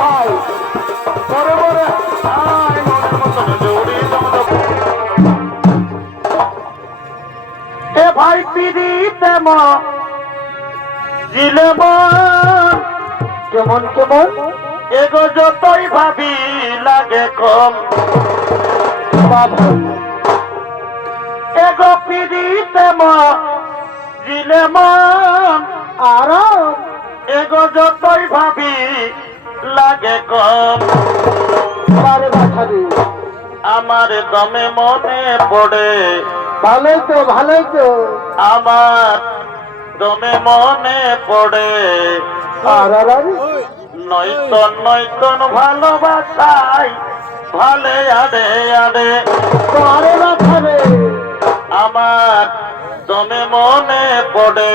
ভাই বড় বড় এ ভাই পিড়িতে জিলে কেমন কেমন এগো যতই ভাবি লাগে কম এগো পিড়িতে জিলে আর এগো যতই ভাবি লাগে কম আমার দমে মনে পড়ে ভালোই তো আমার দমে মনে পড়ে নয়তন ভালোবাসাই ভালে আড়ে আড়ে আমার দমে মনে পড়ে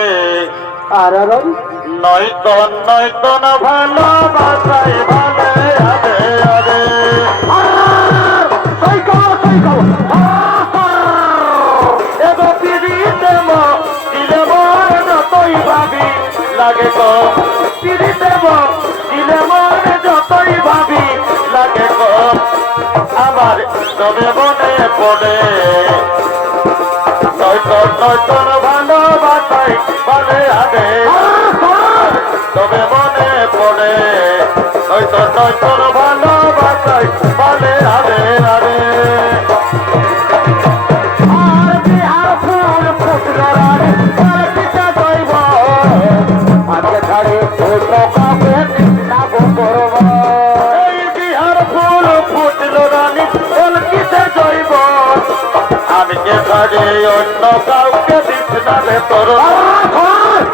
নয়তন ভালোবাসাই ভালে আড়ে আড়ে এগো পিড়িতে দিলে যতই ভাবি লাগে গো পিড়িতে দিলে যতই ভাবি লাগে গো আমার তবে মনে পড়ে নয়তন ভালোবাসাই ভালে আগে তবে মনে পড়ে নয়তন ভালোবাসাই ভালে আগে আরে অন্য কাউকে দিচ্ছে তোর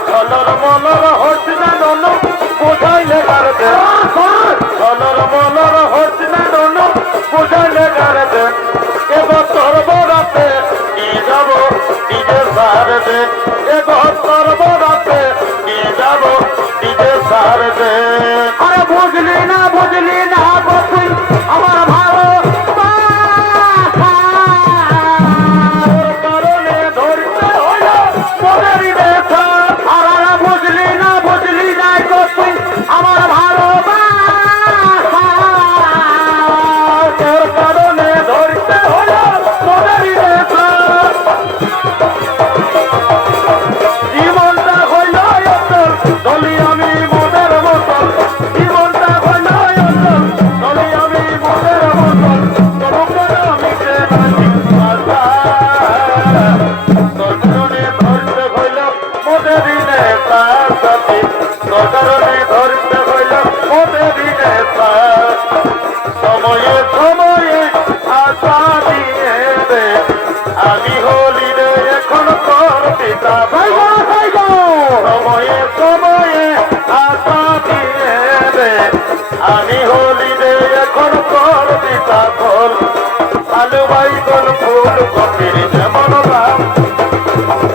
চলর মলর হচ্ছে না নন বোঝাইলে গাড়তে চলর মলর হচ্ছে না নন বোঝাইলে গাড়তে এবার তোর বরাতে নিয়ে যাব নিজের সারতে এবার তোর বরাতে নিয়ে যাব নিজের সারতে আরে বুঝলি না তুই আমার ভালো আমার ভালোবাসার কারণে ধরতে হলো মনেরই রেখা জীবনটা হইল দলি আমি মনের মতন জীবনটা হইল দলি আমি মনের মতন আমি তোর কারণে ধরতে হইল মনেরই রেখা তোর কারণে ধরতে হইল মনেরই রেখা সময়ে আশা দিয়ে দে আমি হলি রে এখন তোর পিতা সময়ে আশা দিয়ে দে আমি হলি রে এখন তোর পিতা ফল আলু বাইগন ফুল কপির যেমন দাম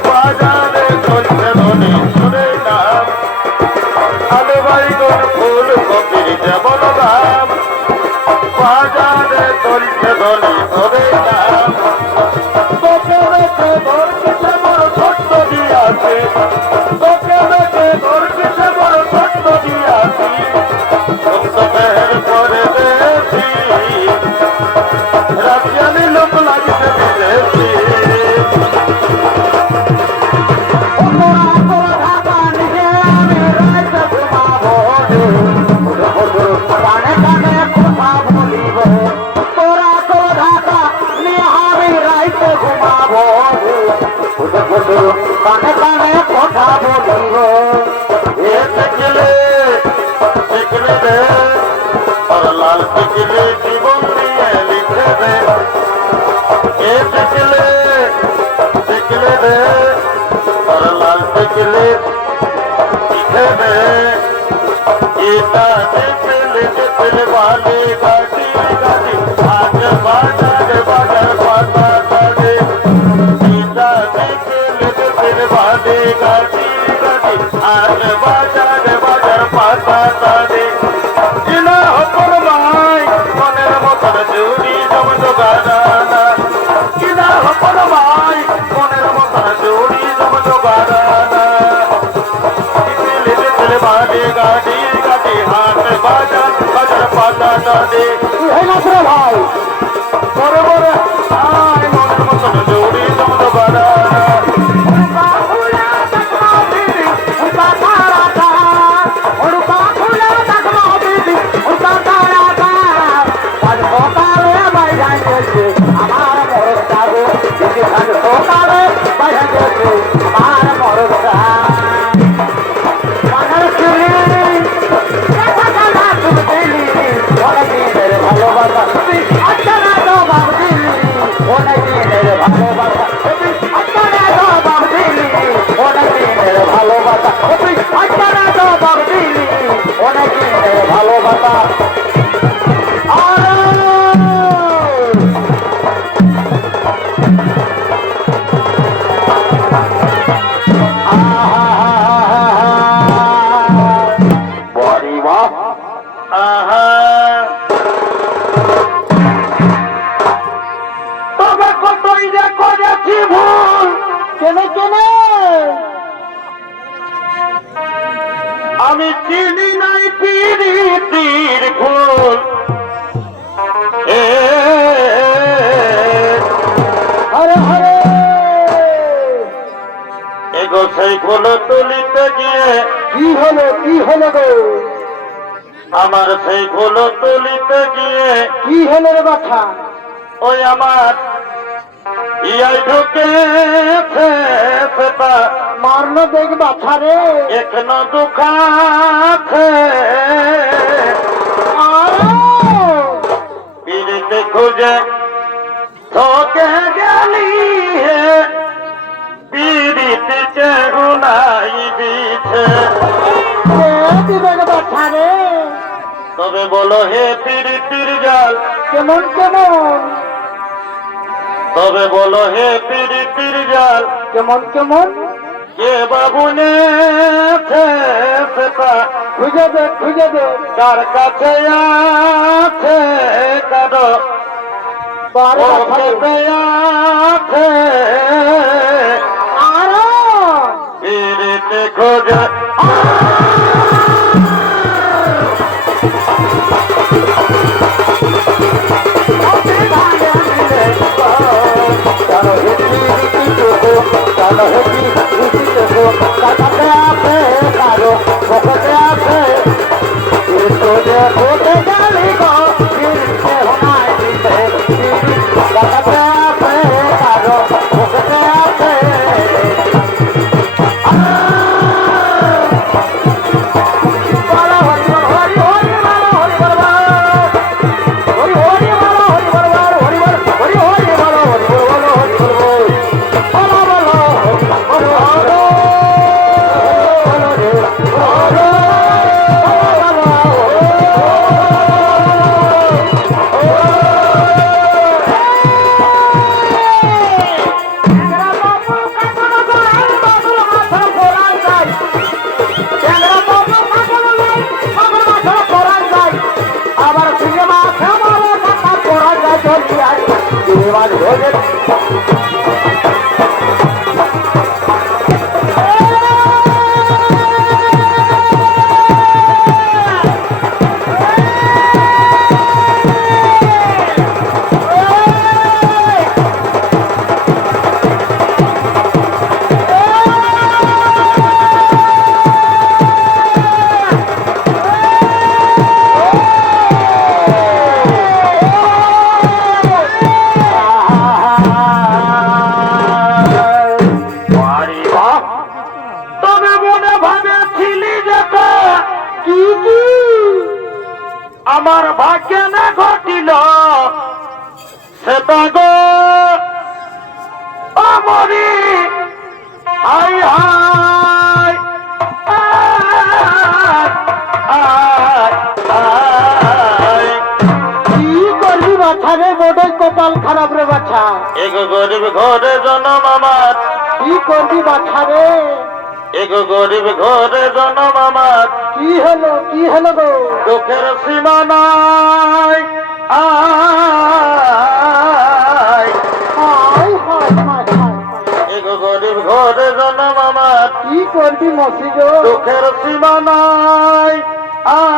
বাজারে চলছে ধনী শুনে নাম আলু বাইগন ফুল কপির যেমন দাম বাজারে চলছে ধনী ধরে নাম তোকে দেখে ধর কিসে বড় ছোট্ট দিয়াছে তোকে দেখে ধর কিসে বড় ছোট্ট দিয়াছি বের করে দেখি রাজিয়ানি লোক লাগছে বিদেশি কানে কানে কথা বলিব শিখলে দে আর লাল শিখলে জীবন দিয়ে লিখে দে শিখলে দে আর লাল শিখলে লিখে দে गीता दिल वाली गाड़ी आज बाजार बाजार पाता गाड़ी गीता दिल वाली गाड़ी आज बाजार बाजार पाता गाड़ी जिला हपन माई मने मतर चूड़ी जम जोगाना जिला हपन माई मने मतर चूड़ी जम जोगाना दिल वाली गाड़ी হাট বাজার বাজার পাতা দাদে মাত্র ভাই বড় বড় আয় মনের মতন জোড়ি তোমার বাড়া আমার মরদা গো সকালে বাইরে গেছে আমার মরদা ভালোবাসা অনেকদিনের ভালোবাসা ভালোবাসা অনেকদিনের ভালোবাসা আহা তবে কতই যে করেছি ভুল কেনে কেনে আমি চিনি নাই পিরিতির ফুল হরে হরে এগো সেই ফুল তুলিতে গিয়ে কি হলো গো আমার সেই ফুল তুলিতে গিয়ে কি হলো রে বাছা ওই আমার ইয়াই ঢুকে মারলো দেখ বাছা রে এখনো দুঃখাছে পিড়িতে খুঁজে তোকে গেলি হে পিড়িতে কেউ নাই দিছে দিবে বাছা রে তবে বলো হে পিড়িতির জাল কেমন কেমন তবে বলো হে পিড়িতির জাল কেমন কেমন কে বাবুনে খুঁজে দে কার কাছে আছে কারো বারে আছে আরো পিড়িতে খোঁজে আমার ভাগ্যে না ঘটিল সেটা গো আমরি হাই হাই কি করবি বাছা রে বড় কপাল খারাপ রে বাছা এক গরিব ঘরে জন্ম আমার কি করবি বাছা রে এক গরিব ঘরে জন্ম আমার কি হলো গো দুঃখের সীমা নাই আয় হায় হায় হায় হায় এক গরিব ঘরে জন্ম আমার কি করবি মসি গো দুঃখের সীমা নাই আয়